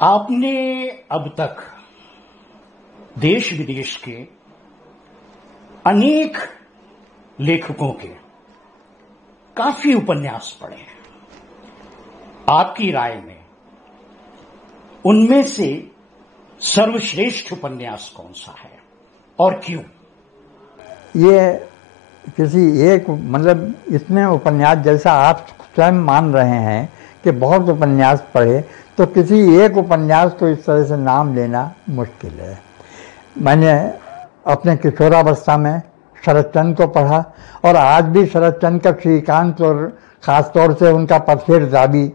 आपने अब तक देश विदेश के अनेक लेखकों के काफी उपन्यास पढ़े हैं। आपकी राय में उनमें से सर्वश्रेष्ठ उपन्यास कौन सा है और क्यों? ये किसी एक मतलब इसमें उपन्यास, जैसा आप स्वयं मान रहे हैं कि बहुत उपन्यास पढ़े, तो किसी एक उपन्यास को इस तरह से नाम लेना मुश्किल है। मैंने अपने किशोरावस्था में शरद चंद्र को पढ़ा और आज भी शरद चंद्र का श्रीकांत और ख़ास तौर से उनका पथेर दाबी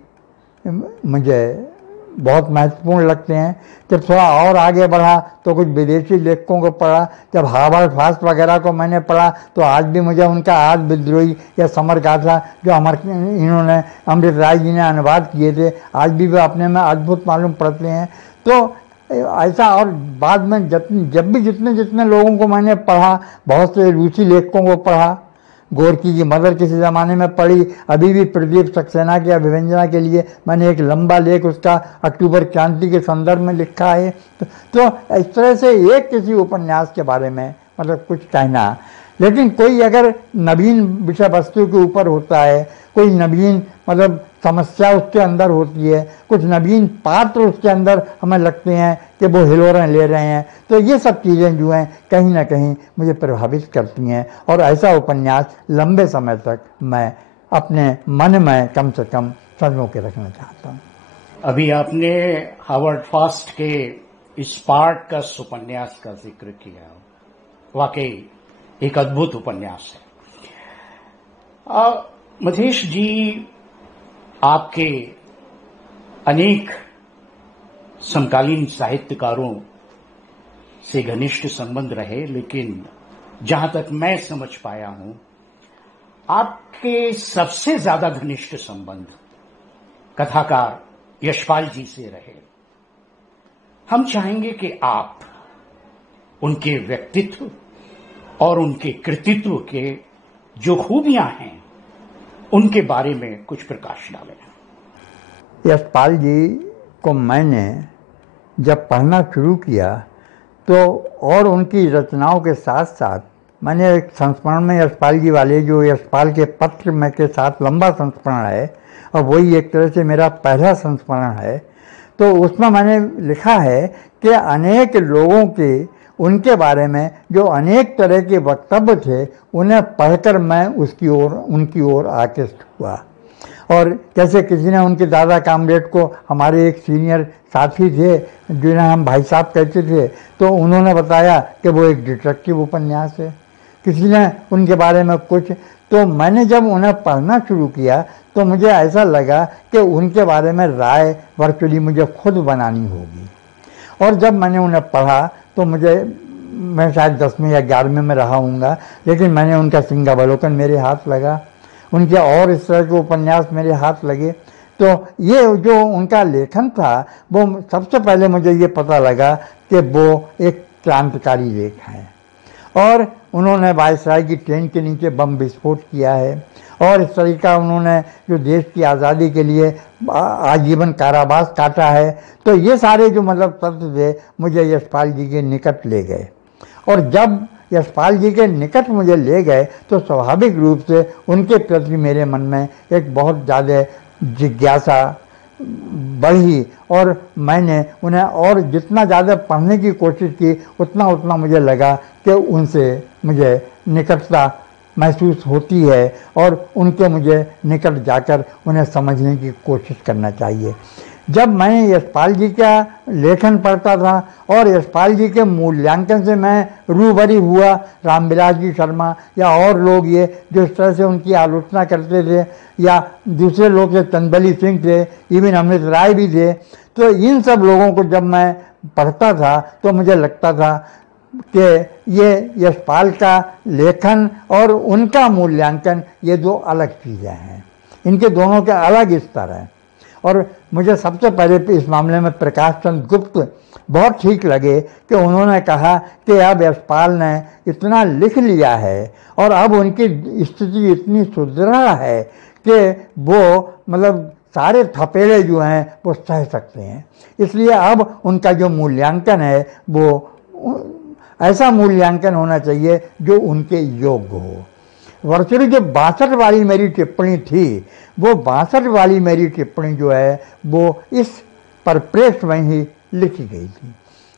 मुझे बहुत महत्वपूर्ण लगते हैं। जब थोड़ा और आगे बढ़ा तो कुछ विदेशी लेखकों को पढ़ा। जब हार्वर्ड फास्ट वगैरह को मैंने पढ़ा तो आज भी मुझे उनका आज विद्रोही या समर गाथा जो इन्होंने अमृत राय जी ने अनुवाद किए थे, आज भी वे अपने में अद्भुत मालूम पड़ते हैं। तो ऐसा, और बाद में जब भी जितने लोगों को मैंने पढ़ा, बहुत से रूसी लेखकों को पढ़ा, गोरकी की मदर किसी ज़माने में पढ़ी, अभी भी प्रदीप सक्सेना के अभिव्यंजना के लिए मैंने एक लंबा लेख उसका अक्टूबर क्रांति के संदर्भ में लिखा है। तो इस तरह से एक किसी उपन्यास के बारे में मतलब कुछ कहना, लेकिन कोई अगर नवीन विषय वस्तु के ऊपर होता है, कोई नवीन मतलब समस्या उसके अंदर होती है, कुछ नवीन पात्र उसके अंदर हमें लगते हैं कि वो हिलोरें ले रहे हैं, तो ये सब चीज़ें जो हैं कहीं ना कहीं मुझे प्रभावित करती हैं और ऐसा उपन्यास लंबे समय तक मैं अपने मन में कम से कम संजो के रखना चाहता हूँ। अभी आपने हार्वर्ड फास्ट के स्पार्टकस उपन्यास का जिक्र किया, वाकई एक अद्भुत उपन्यास है। मधेश जी, आपके अनेक समकालीन साहित्यकारों से घनिष्ठ संबंध रहे, लेकिन जहां तक मैं समझ पाया हूं, आपके सबसे ज्यादा घनिष्ठ संबंध कथाकार यशपाल जी से रहे। हम चाहेंगे कि आप उनके व्यक्तित्व और उनके कृतित्व के जो खूबियां हैं उनके बारे में कुछ प्रकाश डालें। यशपाल जी को मैंने जब पढ़ना शुरू किया तो और उनकी रचनाओं के साथ साथ मैंने एक संस्मरण में यशपाल जी वाले जो यशपाल के पत्र में के साथ लंबा संस्मरण है और वही एक तरह से मेरा पहला संस्मरण है, तो उसमें मैंने लिखा है कि अनेक लोगों के उनके बारे में जो अनेक तरह के वक्तव्य थे उन्हें पढ़कर मैं उनकी ओर आकृष्ट हुआ। और जैसे किसी ने उनके दादा कामरेड को, हमारे एक सीनियर साथी थे जिन्हें हम भाई साहब कहते थे, तो उन्होंने बताया कि वो एक डिटेक्टिव उपन्यास है। किसी ने उनके बारे में कुछ, तो मैंने जब उन्हें पढ़ना शुरू किया तो मुझे ऐसा लगा कि उनके बारे में राय वर्चुअली मुझे खुद बनानी होगी। और जब मैंने उन्हें पढ़ा तो मैं शायद 10वीं या 11वीं में रहा हूँगा, लेकिन मैंने उनका सिंहावलोकन मेरे हाथ लगा, उनके और इस तरह के उपन्यास मेरे हाथ लगे। तो ये जो उनका लेखन था वो सबसे पहले मुझे ये पता लगा कि वो एक क्रांतिकारी लेख है। और उन्होंने वायसराय की ट्रेन के नीचे बम विस्फोट किया है और इस तरीके का उन्होंने जो देश की आज़ादी के लिए आजीवन कारावास काटा है। तो ये सारे जो मतलब तत्व थे मुझे यशपाल जी के निकट ले गए, और जब यशपाल जी के निकट मुझे ले गए तो स्वाभाविक रूप से उनके प्रति मेरे मन में एक बहुत ज़्यादा जिज्ञासा बढ़ी और मैंने उन्हें और जितना ज़्यादा पढ़ने की कोशिश की उतना उतना मुझे लगा कि उनसे मुझे निकटता महसूस होती है और उनके मुझे निकट जाकर उन्हें समझने की कोशिश करना चाहिए। जब मैं यशपाल जी का लेखन पढ़ता था और यशपाल जी के मूल्यांकन से मैं रूबरू हुआ, रामविलास जी शर्मा या और लोग ये जो इस तरह से उनकी आलोचना करते थे, या दूसरे लोग थे, चंदबली सिंह थे, इवन अमृत राय भी थे, तो इन सब लोगों को जब मैं पढ़ता था तो मुझे लगता था कि ये यशपाल का लेखन और उनका मूल्यांकन ये दो अलग चीज़ें हैं, इनके दोनों के अलग स्तर हैं। और मुझे सबसे पहले इस मामले में प्रकाश चंद्र गुप्त बहुत ठीक लगे कि उन्होंने कहा कि अब यशपाल ने इतना लिख लिया है और अब उनकी स्थिति इतनी सुदृढ़ है कि वो मतलब सारे थपेड़े जो हैं वो सह सकते हैं। इसलिए अब उनका जो मूल्यांकन है वो ऐसा मूल्यांकन होना चाहिए जो उनके योग्य हो। वर्चुअली जो 62 वाली मेरी टिप्पणी थी, वो 62 वाली मेरी टिप्पणी जो है वो इस परिप्रेक्ष्य में ही लिखी गई थी।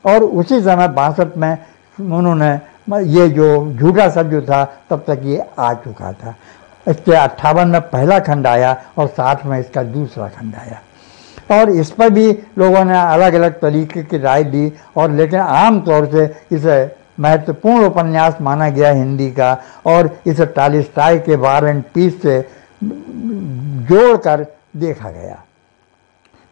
और उसी समय 62 में उन्होंने ये जो झूठा सच जो था तब तक ये आ चुका था। इसके 58 में पहला खंड आया और 60 में इसका दूसरा खंड आया। और इस पर भी लोगों ने अलग अलग तरीके की राय दी, और लेकिन आम तौर से इसे महत्वपूर्ण उपन्यास माना गया हिंदी का, और इसे टॉलस्टॉय के वार एंड पीस से जोड़कर देखा गया।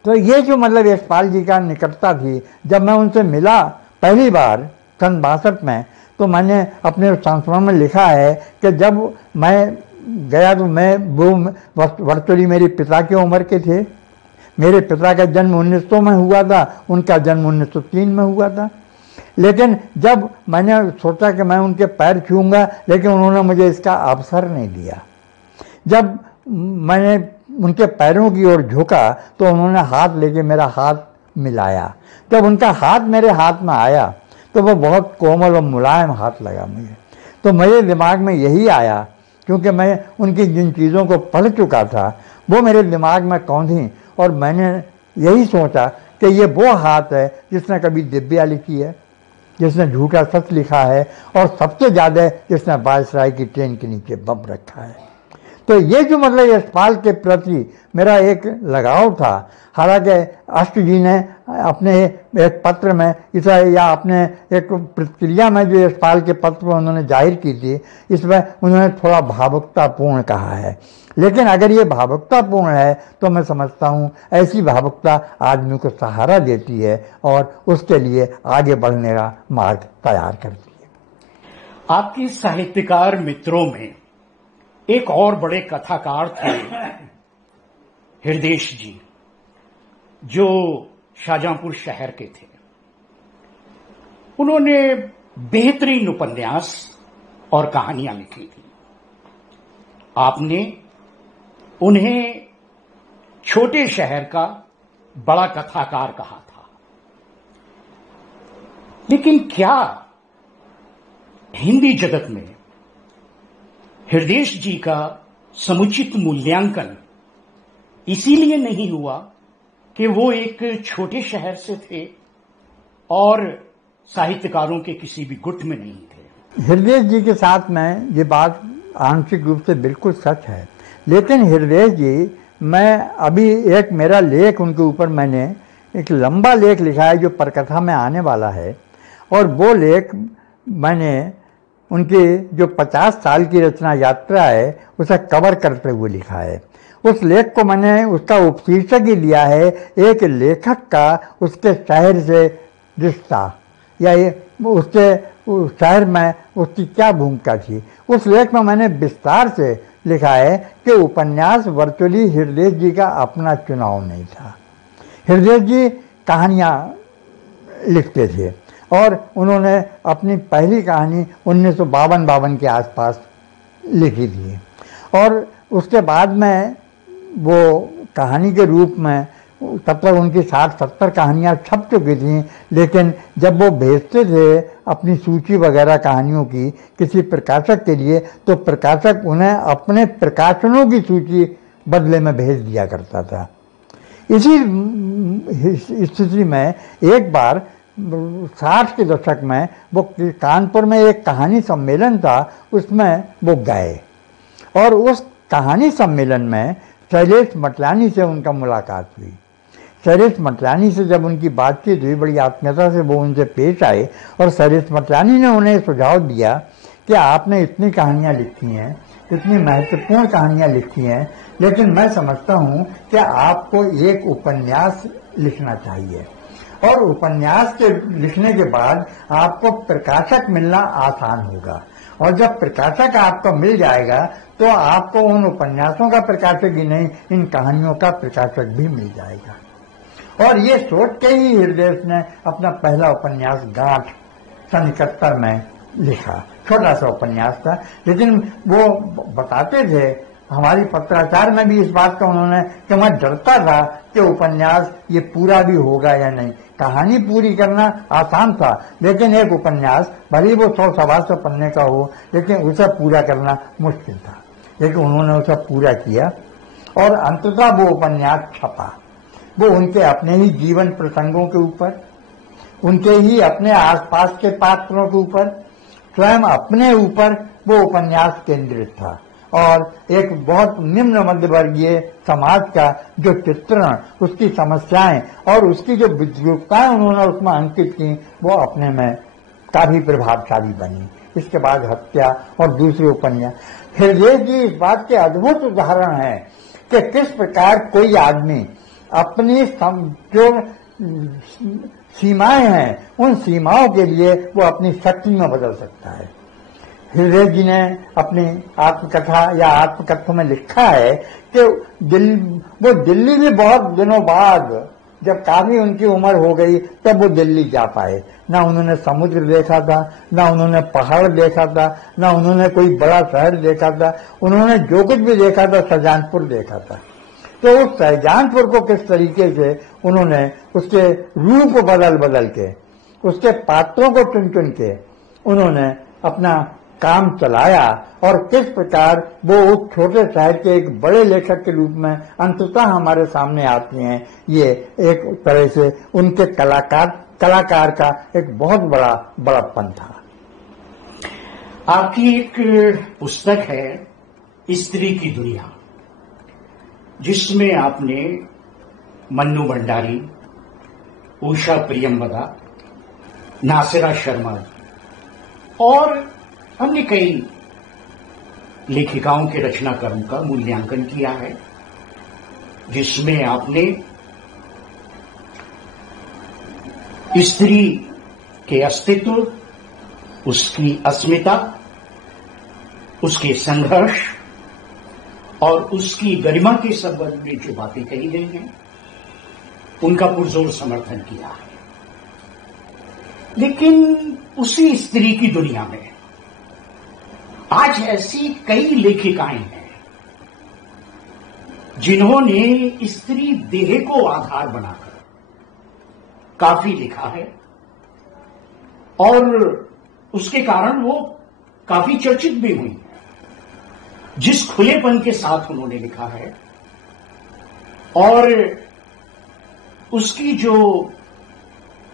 तो ये जो मतलब यशपाल जी का निकटता थी, जब मैं उनसे मिला पहली बार सन 62 में, तो मैंने अपने संस्मरण में लिखा है कि जब मैं गया तो मैं वो वर्चुअली मेरे पिता की उम्र के थे। मेरे पिता का जन्म 1900 में हुआ था, उनका जन्म 1903 में हुआ था। लेकिन जब मैंने सोचा कि मैं उनके पैर छूऊंगा, लेकिन उन्होंने मुझे इसका अवसर नहीं दिया। जब मैंने उनके पैरों की ओर झुका तो उन्होंने हाथ लेके मेरा हाथ मिलाया। जब उनका हाथ मेरे हाथ में आया तो वो बहुत कोमल और मुलायम हाथ लगा मुझे। तो मेरे दिमाग में यही आया, क्योंकि मैं उनकी जिन चीज़ों को पढ़ चुका था वो मेरे दिमाग में कौन थी, और मैंने यही सोचा कि ये वो हाथ है जिसने कभी दिव्या लिखी है, जिसने झूठा सच लिखा है, और सबसे ज़्यादा जिसने वायसराय की ट्रेन के नीचे बम रखा है। तो ये जो मतलब यशपाल के प्रति मेरा एक लगाव था। हालांकि अष्ट जी ने अपने एक पत्र में इसे, या अपने एक प्रतिक्रिया में जो यशपाल के पत्र में उन्होंने जाहिर की थी, इसमें उन्होंने थोड़ा भावुकतापूर्ण कहा है। लेकिन अगर ये भावुकतापूर्ण है तो मैं समझता हूँ ऐसी भावुकता आदमी को सहारा देती है और उसके लिए आगे बढ़ने का मार्ग तैयार करती है। आपके साहित्यकार मित्रों में एक और बड़े कथाकार थे, हृदयेश जी, जो शाहजहांपुर शहर के थे। उन्होंने बेहतरीन उपन्यास और कहानियां लिखी थी। आपने उन्हें छोटे शहर का बड़ा कथाकार कहा था। लेकिन क्या हिंदी जगत में हृदयेश जी का समुचित मूल्यांकन इसीलिए नहीं हुआ कि वो एक छोटे शहर से थे और साहित्यकारों के किसी भी गुट में नहीं थे? हृदयेश जी के साथ में ये बात आंशिक रूप से बिल्कुल सच है। लेकिन हृदयेश जी, मैं अभी एक मेरा लेख उनके ऊपर, मैंने एक लंबा लेख लिखा है जो परकथा में आने वाला है, और वो लेख मैंने उनकी जो 50 साल की रचना यात्रा है उसे कवर करते हुए लिखा है। उस लेख को मैंने उसका उपशीर्षक ही लिया है, एक लेखक का उसके शहर से रिश्ता, या उसके शहर में उसकी क्या भूमिका थी। उस लेख में मैंने विस्तार से लिखा है कि उपन्यास वर्चुअली हृदयेश जी का अपना चुनाव नहीं था। हृदयेश जी कहानियाँ लिखते थे, और उन्होंने अपनी पहली कहानी 1952 के आसपास लिखी थी, और उसके बाद में वो कहानी के रूप में तब तक उनकी 60-70 कहानियाँ छप चुकी थी। लेकिन जब वो भेजते थे अपनी सूची वगैरह कहानियों की किसी प्रकाशक के लिए, तो प्रकाशक उन्हें अपने प्रकाशनों की सूची बदले में भेज दिया करता था। इसी स्थिति में एक बार 60 के दशक में वो कानपुर में एक कहानी सम्मेलन था, उसमें वो गए, और उस कहानी सम्मेलन में शैलेश मटलानी से उनका मुलाकात हुई। शैलेश मटलानी से जब उनकी बातचीत हुई, बड़ी आत्मीयता से वो उनसे पेश आए, और शैलेश मटलानी ने उन्हें सुझाव दिया कि आपने इतनी कहानियाँ लिखी हैं, इतनी महत्वपूर्ण कहानियाँ लिखी हैं, लेकिन मैं समझता हूँ कि आपको एक उपन्यास लिखना चाहिए, और उपन्यास के लिखने के बाद आपको प्रकाशक मिलना आसान होगा, और जब प्रकाशक आपको मिल जाएगा तो आपको उन उपन्यासों का प्रकाशक ही नहीं, इन कहानियों का प्रकाशक भी मिल जाएगा। और ये सोच के ही हृदयेश ने अपना पहला उपन्यास गांठ सन 71 में लिखा। छोटा सा उपन्यास था, लेकिन वो बताते थे हमारी पत्राचार में भी इस बात का उन्होंने कि मैं डरता था कि उपन्यास ये पूरा भी होगा या नहीं। कहानी पूरी करना आसान था, लेकिन एक उपन्यास भले वो 100-125 पन्ने का हो, लेकिन उसे पूरा करना मुश्किल था। लेकिन उन्होंने उसे पूरा किया और अंततः वो उपन्यास छपा। वो उनके अपने ही जीवन प्रसंगों के ऊपर, उनके ही अपने आसपास के पात्रों के ऊपर, स्वयं अपने ऊपर वो उपन्यास केंद्रित था और एक बहुत निम्न मध्यवर्गीय समाज का जो चित्रण, उसकी समस्याएं और उसकी जो विद्रूपताएं उन्होंने उसमें अंकित की, वो अपने में काफी प्रभावशाली बनी। इसके बाद हत्या और दूसरे उपन्यास। हृदय जी इस बात के अद्भुत उदाहरण है कि किस प्रकार कोई आदमी अपनी जो सीमाएं हैं, उन सीमाओं के लिए वो अपनी शक्ति में बदल सकता है। हृदय जी ने अपनी आत्मकथा या आत्मकथा में लिखा है कि वो दिल्ली भी बहुत दिनों बाद, जब काफी उनकी उम्र हो गई, तब वो दिल्ली जा पाए। ना उन्होंने समुद्र देखा था, ना उन्होंने पहाड़ देखा था, ना उन्होंने कोई बड़ा शहर देखा था। उन्होंने जो कुछ भी देखा था शाहजहांपुर देखा था। तो उस शाहजहांपुर को किस तरीके से उन्होंने उसके रूप बदल बदल के, उसके पात्रों को चुन चुन के उन्होंने अपना काम चलाया और किस प्रकार वो उस छोटे शहर के एक बड़े लेखक के रूप में अंततः हमारे सामने आते हैं, ये एक तरह से उनके कलाकार का एक बहुत बड़ा बड़प्पन था। आपकी एक पुस्तक है स्त्री की दुनिया, जिसमें आपने मन्नू भंडारी, उषा प्रियंवदा, नासिरा शर्मा और अन्य कई लेखिकाओं के रचनाकारों का मूल्यांकन किया है, जिसमें आपने स्त्री के अस्तित्व, उसकी अस्मिता, उसके संघर्ष और उसकी गरिमा के संबंध में जो बातें कही गई हैं, उनका पुरजोर समर्थन किया है। लेकिन उसी स्त्री की दुनिया में आज ऐसी कई लेखिकाएं हैं जिन्होंने स्त्री देह को आधार बनाकर काफी लिखा है और उसके कारण वो काफी चर्चित भी हुई है। जिस खुलेपन के साथ उन्होंने लिखा है और उसकी जो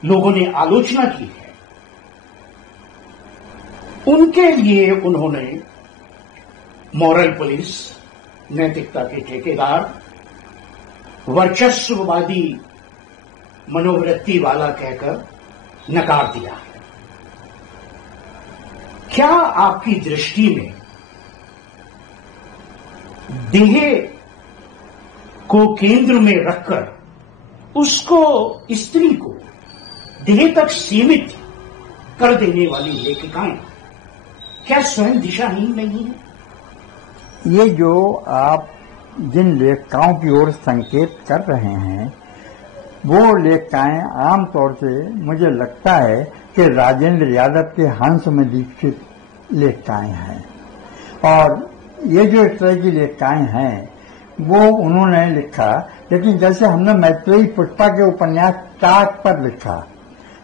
लोगों ने आलोचना की है, उनके लिए उन्होंने मॉरल पुलिस, नैतिकता के ठेकेदार, वर्चस्ववादी मनोवृत्ति वाला कहकर नकार दिया है। क्या आपकी दृष्टि में देह को केंद्र में रखकर उसको, स्त्री को देह तक सीमित कर देने वाली लेखिकाएं क्या स्वयं दिशाहीन नहीं है? ये जो आप जिन लेखिकाओं की ओर संकेत कर रहे हैं, वो लेखिकाएं आमतौर से मुझे लगता है कि राजेंद्र यादव के हंस में दीक्षित लेखिकाएं हैं। और ये जो इस तरह की लेखिकाएं हैं वो उन्होंने लिखा, लेकिन जैसे हमने मैत्रेयी पुष्पा के उपन्यास चाक पर लिखा,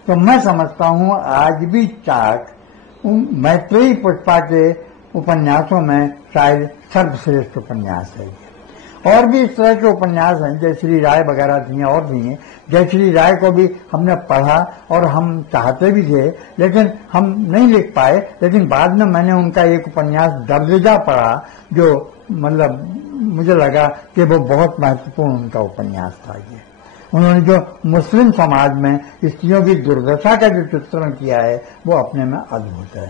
तो मैं समझता हूं आज भी चाक मैत्रेयी पुष्पा के उपन्यासों में शायद सर्वश्रेष्ठ उपन्यास है। और भी इस तरह के उपन्यास हैं, जयश्री राय वगैरह थी और भी हैं। जयश्री राय को भी हमने पढ़ा और हम चाहते भी थे, लेकिन हम नहीं लिख पाए। लेकिन बाद में मैंने उनका एक उपन्यास दर्जा पढ़ा, जो मतलब मुझे लगा कि वो बहुत महत्वपूर्ण उनका उपन्यास था। ये उन्होंने जो मुस्लिम समाज में स्त्रियों की दुर्दशा का जो चित्रण किया है, वो अपने में अद्भुत है।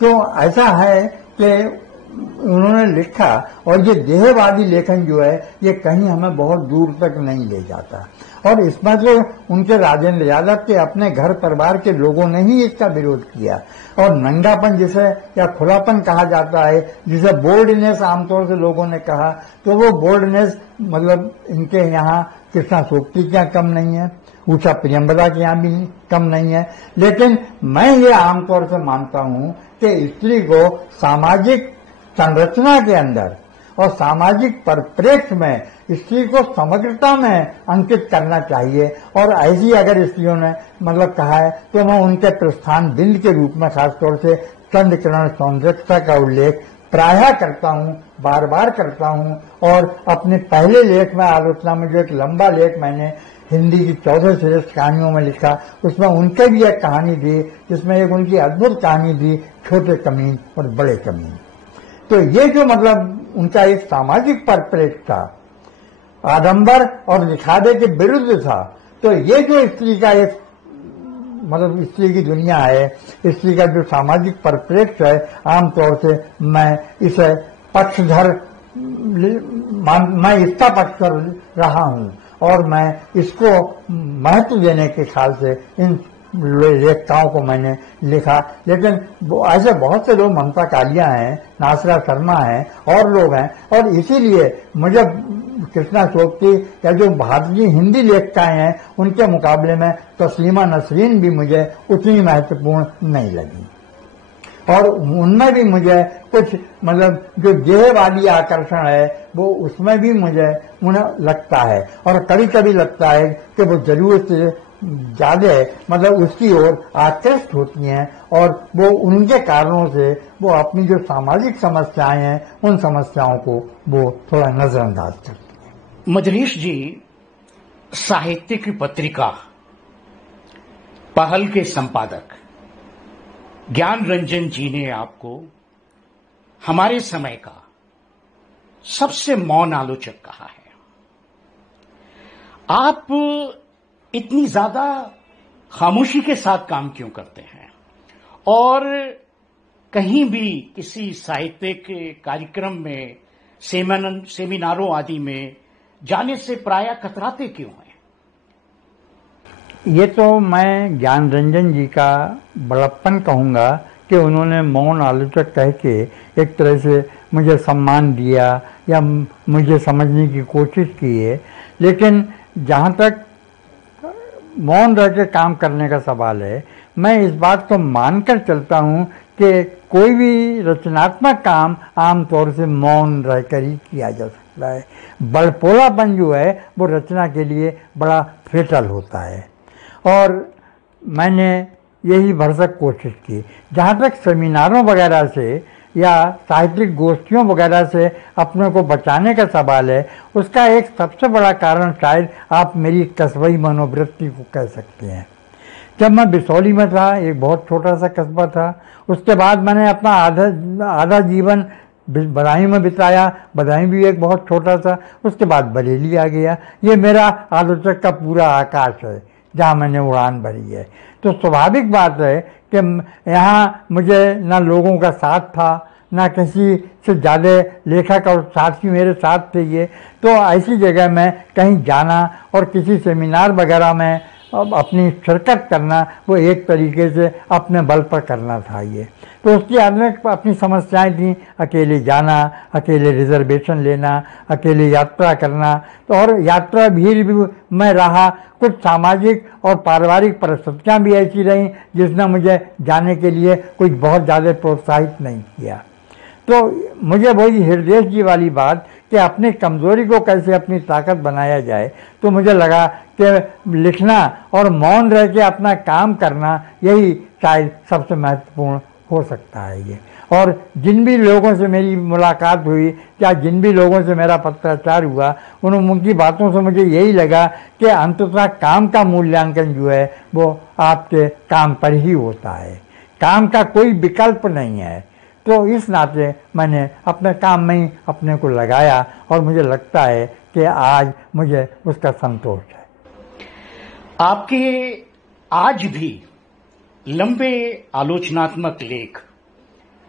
तो ऐसा है कि उन्होंने लिखा, और ये देहवादी लेखन जो है ये कहीं हमें बहुत दूर तक नहीं ले जाता। और इसमें तो उनके राजेंद्र यादव के अपने घर परिवार के लोगों ने ही इसका विरोध किया। और नंगापन जिसे या खुलापन कहा जाता है, जिसे बोल्डनेस आमतौर से लोगों ने कहा, तो वो बोल्डनेस मतलब इनके यहाँ कृष्णा सोपती के यहाँ कम नहीं है, उषा प्रियंवदा के यहाँ भी कम नहीं है। लेकिन मैं ये आमतौर से मानता हूँ कि स्त्री को सामाजिक संरचना के अंदर और सामाजिक परिप्रेक्ष्य में स्त्री को समग्रता में अंकित करना चाहिए। और ऐसी अगर स्त्रियों ने मतलब कहा है तो मैं उनके प्रस्थान बिंद के रूप में खासतौर से चंद्रकिरण सौंदर्यता का उल्लेख प्रायः करता हूँ, बार बार करता हूँ। और अपने पहले लेख में आलोचना में जो एक लंबा लेख मैंने हिंदी की 14 श्रेष्ठ कहानियों में लिखा, उसमें उनके भी एक कहानी थी जिसमें एक उनकी अद्भुत कहानी थी, छोटे कमीन और बड़े कमीन। तो ये जो मतलब उनका एक सामाजिक परिप्रेक्ष्य था, आडंबर और दिखावे के विरुद्ध था। तो ये जो स्त्री का एक मतलब स्त्री की दुनिया है, स्त्री का जो सामाजिक परिप्रेक्ष्य है, आमतौर से मैं इसे पक्षधर मैं इसका पक्षधर रहा हूँ और मैं इसको महत्व देने के ख्याल से इन लेखताओं को मैंने लिखा। लेकिन ऐसे बहुत से लोग, ममता कालिया हैं, नासरा शर्मा हैं और लोग हैं, और इसीलिए मुझे कृष्णा सोबती या जो भारतीय हिंदी लेखिकाएं हैं उनके मुकाबले में तस्लीमा नसरीन भी मुझे उतनी महत्वपूर्ण नहीं लगी। और उनमें भी मुझे कुछ मतलब जो देहवादी आकर्षण है वो उसमें भी मुझे उन्हें लगता है, और कभी कभी लगता है कि वो जरूरत से ज्यादा मतलब उसकी ओर आकृष्ट होती हैं, और वो उनके कारणों से वो अपनी जो सामाजिक समस्याएं हैं उन समस्याओं को वो थोड़ा नजरअंदाज करती हैं। मजरीश जी, साहित्यिक पत्रिका पहल के संपादक ज्ञान रंजन जी ने आपको हमारे समय का सबसे मौन आलोचक कहा है। आप इतनी ज्यादा खामोशी के साथ काम क्यों करते हैं, और कहीं भी किसी साहित्यिक कार्यक्रम में, सेमिनारों आदि में जाने से प्रायः कतराते क्यों हैं? ये तो मैं ज्ञान रंजन जी का बड़प्पन कहूँगा कि उन्होंने मौन आलोचक कह के एक तरह से मुझे सम्मान दिया या मुझे समझने की कोशिश की है। लेकिन जहाँ तक मौन रह के काम करने का सवाल है, मैं इस बात को मानकर चलता हूँ कि कोई भी रचनात्मक काम आमतौर से मौन रहकर ही किया जा सकता है। बड़पोलापन जो है वो रचना के लिए बड़ा फेटल होता है, और मैंने यही भरसक कोशिश की। जहाँ तक सेमिनारों वगैरह से या साहित्यिक गोष्ठियों वगैरह से अपने को बचाने का सवाल है, उसका एक सबसे बड़ा कारण शायद आप मेरी कस्बई मनोवृत्ति को कह सकते हैं। जब मैं बिसौली में था, एक बहुत छोटा सा कस्बा था, उसके बाद मैंने अपना आधा जीवन बदायूं में बिताया। बदायूं भी एक बहुत छोटा सा, उसके बाद बरेली आ गया। ये मेरा आलोचक का पूरा आकाश है जहाँ मैंने उड़ान भरी है। तो स्वाभाविक बात है कि यहाँ मुझे ना लोगों का साथ था, ना किसी से ज़्यादा लेखक और साथी मेरे साथ थे। ये तो ऐसी जगह में कहीं जाना और किसी सेमिनार वगैरह में अपनी शिरकत करना, वो एक तरीके से अपने बल पर करना था। ये तो उसकी अनेक अपनी समस्याएं थी, अकेले जाना, अकेले रिजर्वेशन लेना, अकेले यात्रा करना, तो और यात्रा भीड़ भी मैं रहा। कुछ सामाजिक और पारिवारिक परिस्थितियाँ भी ऐसी रहीं जिसने मुझे जाने के लिए कुछ बहुत ज़्यादा प्रोत्साहित नहीं किया। तो मुझे वही हृदय जी वाली बात कि अपनी कमज़ोरी को कैसे अपनी ताकत बनाया जाए, तो मुझे लगा कि लिखना और मौन रह के अपना काम करना यही शायद सबसे महत्वपूर्ण हो सकता है। ये और जिन भी लोगों से मेरी मुलाकात हुई या जिन भी लोगों से मेरा पत्राचार हुआ, उनकी बातों से मुझे यही लगा कि अंततः काम का मूल्यांकन जो है वो आपके काम पर ही होता है, काम का कोई विकल्प नहीं है। तो इस नाते मैंने अपने काम में ही अपने को लगाया और मुझे लगता है कि आज मुझे उसका संतोष है। आपके आज भी लंबे आलोचनात्मक लेख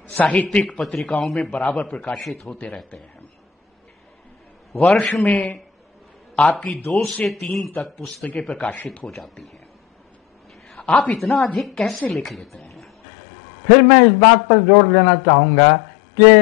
साहित्यिक पत्रिकाओं में बराबर प्रकाशित होते रहते हैं। वर्ष में आपकी 2 से 3 तक पुस्तकें प्रकाशित हो जाती हैं। आप इतना अधिक कैसे लिख लेते हैं? फिर मैं इस बात पर जोर देना चाहूँगा कि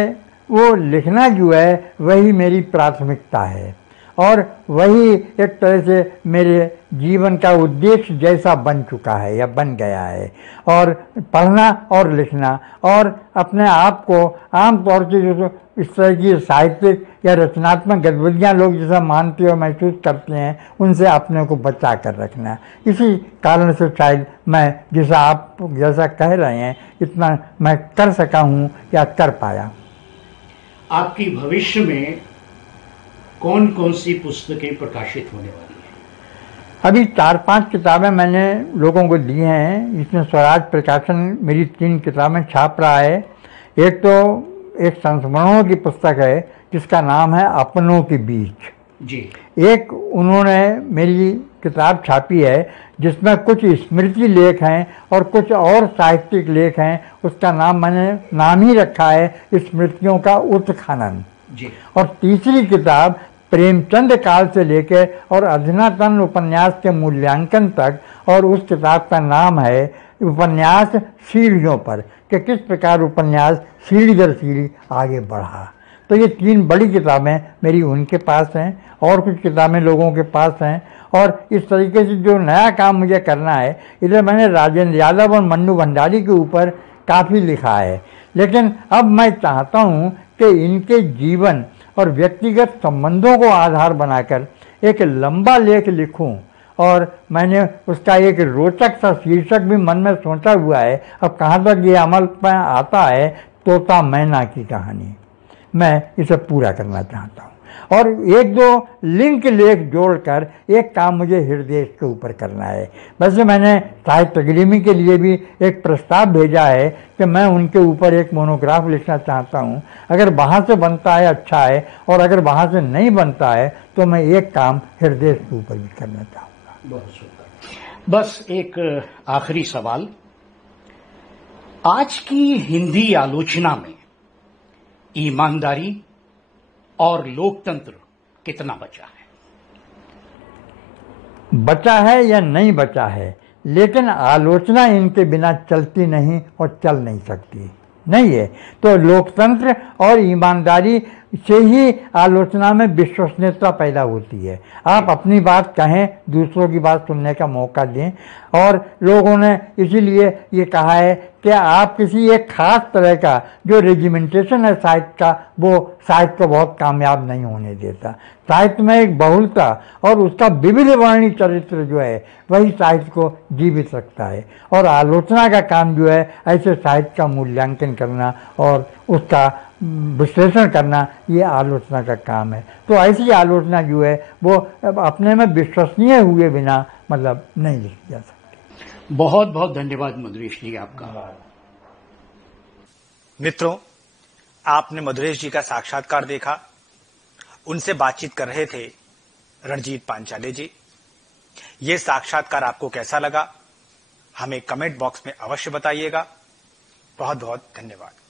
वो लिखना जो है वही मेरी प्राथमिकता है, और वही एक तरह से मेरे जीवन का उद्देश्य जैसा बन चुका है या बन गया है। और पढ़ना और लिखना और अपने आप को आमतौर से जो इस तरह की साहित्यिक या रचनात्मक गतिविधियाँ लोग जैसा मानते और महसूस करते हैं, उनसे अपने को बचा कर रखना। इसी कारण से शायद मैं जैसा आप जैसा कह रहे हैं इतना मैं कर सका हूँ या कर पाया। आपकी भविष्य में कौन कौन सी पुस्तकें प्रकाशित होने वाली हैं? अभी 4-5 किताबें मैंने लोगों को दी हैं। इसमें स्वराज प्रकाशन मेरी 3 किताबें छाप रहा है। एक तो एक संस्मरणों की पुस्तक है जिसका नाम है अपनों के बीच जी। एक उन्होंने मेरी किताब छापी है जिसमें कुछ स्मृति लेख हैं और कुछ और साहित्यिक लेख हैं। उसका नाम मैंने नाम ही रखा है स्मृतियों का उत्खनन जी। और तीसरी किताब प्रेमचंद काल से लेकर और अधुनातन उपन्यास के मूल्यांकन तक, और उस किताब का नाम है उपन्यास सीढ़ियों पर, कि किस प्रकार उपन्यास सीढ़ी दर सीढ़ी आगे बढ़ा। तो ये 3 बड़ी किताबें मेरी उनके पास हैं और कुछ किताबें लोगों के पास हैं। और इस तरीके से जो नया काम मुझे करना है, इधर मैंने राजेंद्र यादव और मन्नू भंडारी के ऊपर काफ़ी लिखा है, लेकिन अब मैं चाहता हूँ कि इनके जीवन और व्यक्तिगत संबंधों को आधार बनाकर एक लंबा लेख लिखूं। और मैंने उसका एक रोचक सा शीर्षक भी मन में सोचा हुआ है। अब कहाँ तक ये अमल में आता है, तोता मैना की कहानी, मैं इसे पूरा करना चाहता हूँ। और 1-2 लिंक लेख जोड़कर एक काम मुझे हृदय के ऊपर करना है। वैसे मैंने साहित्य अकादमी के लिए भी एक प्रस्ताव भेजा है कि मैं उनके ऊपर एक मोनोग्राफ लिखना चाहता हूँ। अगर वहाँ से बनता है अच्छा है, और अगर वहाँ से नहीं बनता है तो मैं एक काम हृदय के ऊपर भी करना चाहूँगा। बहुत सुंदर। बस एक आखिरी सवाल, आज की हिंदी आलोचना में ईमानदारी और लोकतंत्र कितना बचा है? बचा है या नहीं बचा है, लेकिन आलोचना इनके बिना चलती नहीं और चल नहीं सकती नहीं है। तो लोकतंत्र और ईमानदारी से ही आलोचना में विश्वसनीयता पैदा होती है। आप अपनी बात कहें, दूसरों की बात सुनने का मौका दें। और लोगों ने इसीलिए ये कहा है कि आप किसी एक खास तरह का जो रेजिमेंटेशन है साहित्य का, वो साहित्य को बहुत कामयाब नहीं होने देता। साहित्य में एक बहुलता और उसका विविध वर्णी चरित्र जो है वही साहित्य को जीवित रखता है। और आलोचना का काम जो है ऐसे साहित्य का मूल्यांकन करना और उसका विश्लेषण करना, ये आलोचना का काम है। तो ऐसी आलोचना जो है वो अपने में विश्वसनीय हुए बिना मतलब नहीं लिखी जा सकती। बहुत बहुत धन्यवाद मधुरेश जी आपका। मित्रों, आपने मधुरेश जी का साक्षात्कार देखा। उनसे बातचीत कर रहे थे रणजीत पांचाले जी। ये साक्षात्कार आपको कैसा लगा, हमें कमेंट बॉक्स में अवश्य बताइएगा। बहुत बहुत धन्यवाद।